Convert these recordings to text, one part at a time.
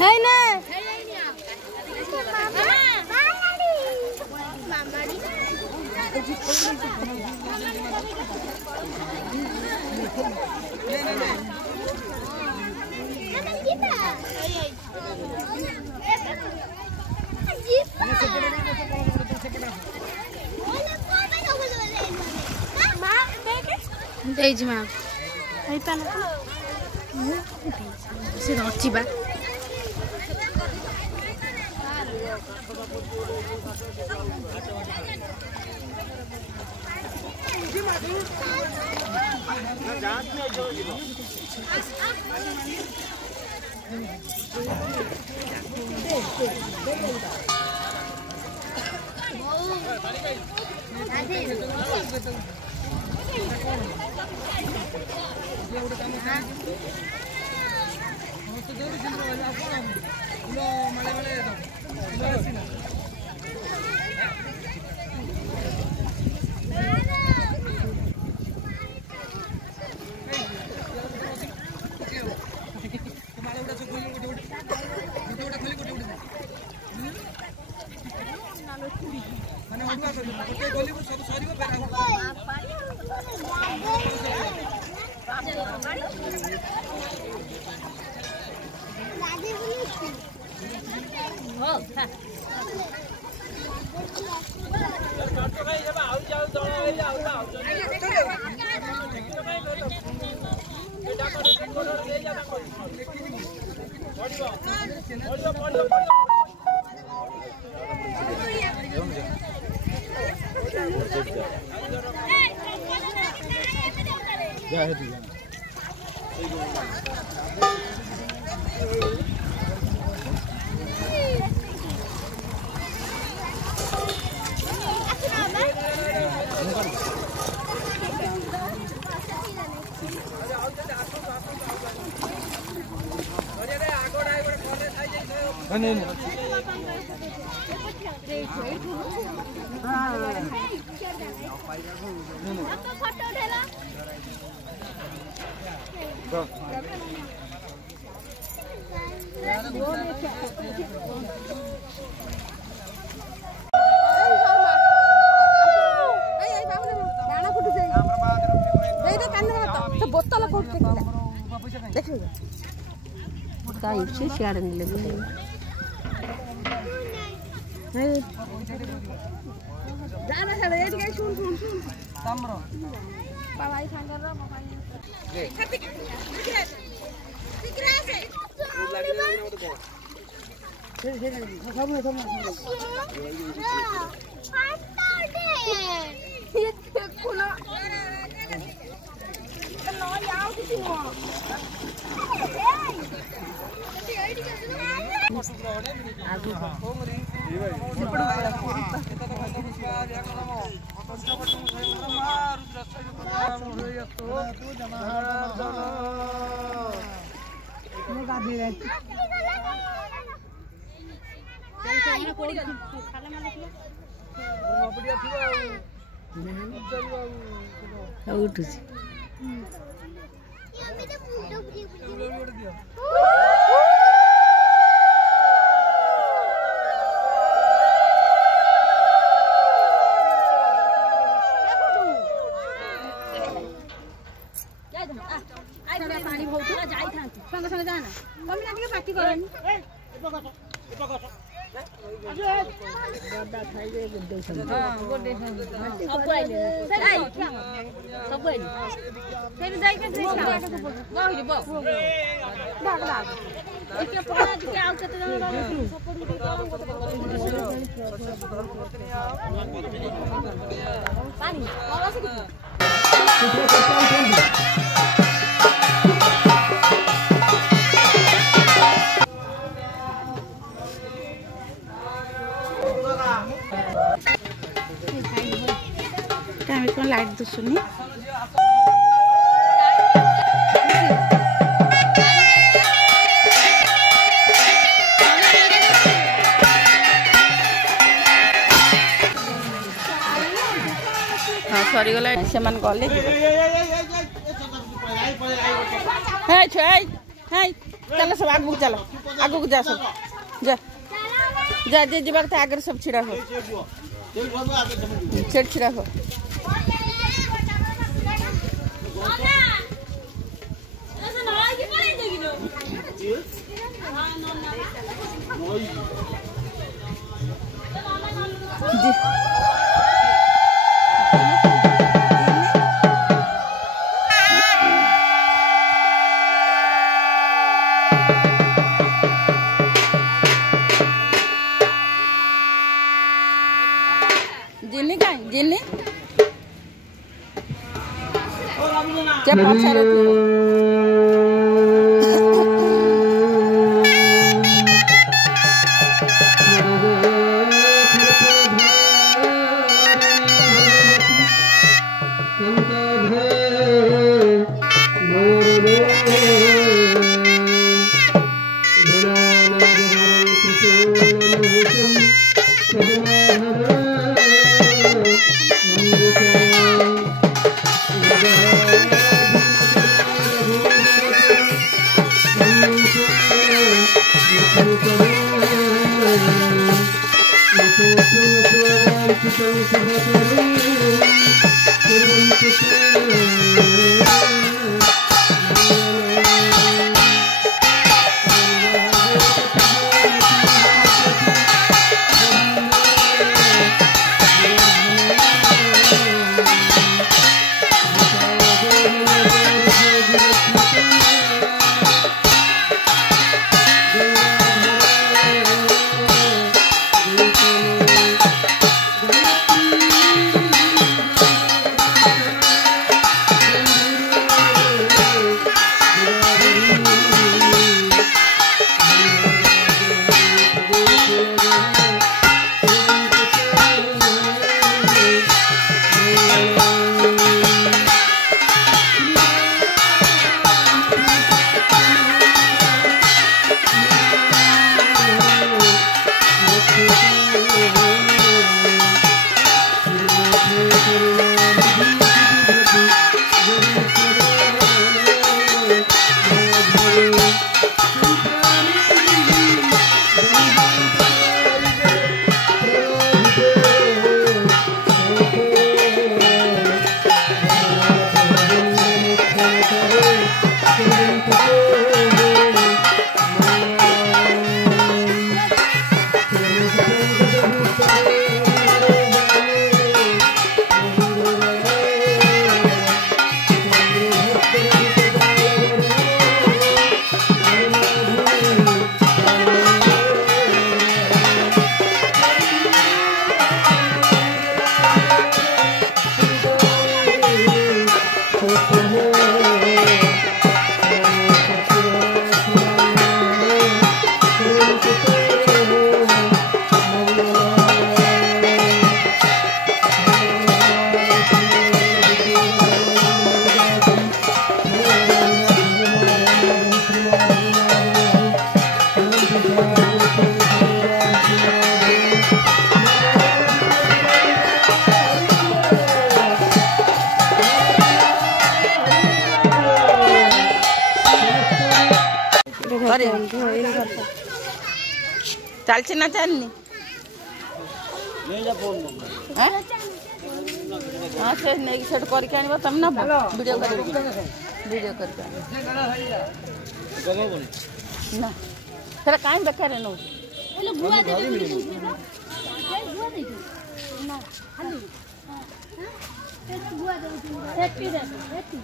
है ना देजी मां आई पाना से रची बा पानी बहुत जाई था संग संग जाना कमी ना पार्टी करनी गड्डा खाइले गुड्डे हां गुड्डे सब आइले सब आइले फेरि जाई के ड्रेस गइले बो भाग भाग एके पड़ा के आउ कते जना पानी वाला से लाइट दुसुनी हाँ सरी गला से मन गले है चलो सब आगू चलो आगू जा सब जा जा जे जीवा के आगे सब छिड़ा हो छिड़ा हो जिन्नी का जिन्नी क्या पहुंचा रहे थे घरे चलची ना चलनी हाँ से नहीं सेट करके आनिबो तम ना वीडियो कर ना तेरा काई बेकार है नो हेलो गुआ दे ना हां गुआ दे हैप्पी दे हैप्पी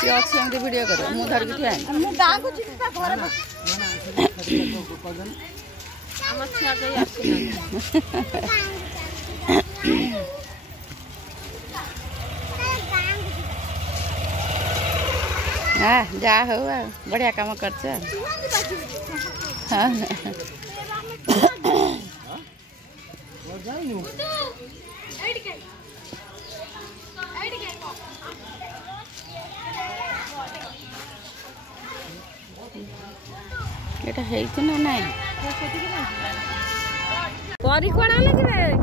क्या अच्छी वीडियो करो मु धर के ठिया मु गां को चिंता घर हाँ जा हो बढ़िया काम कर ना नहीं करी कड़ा लगे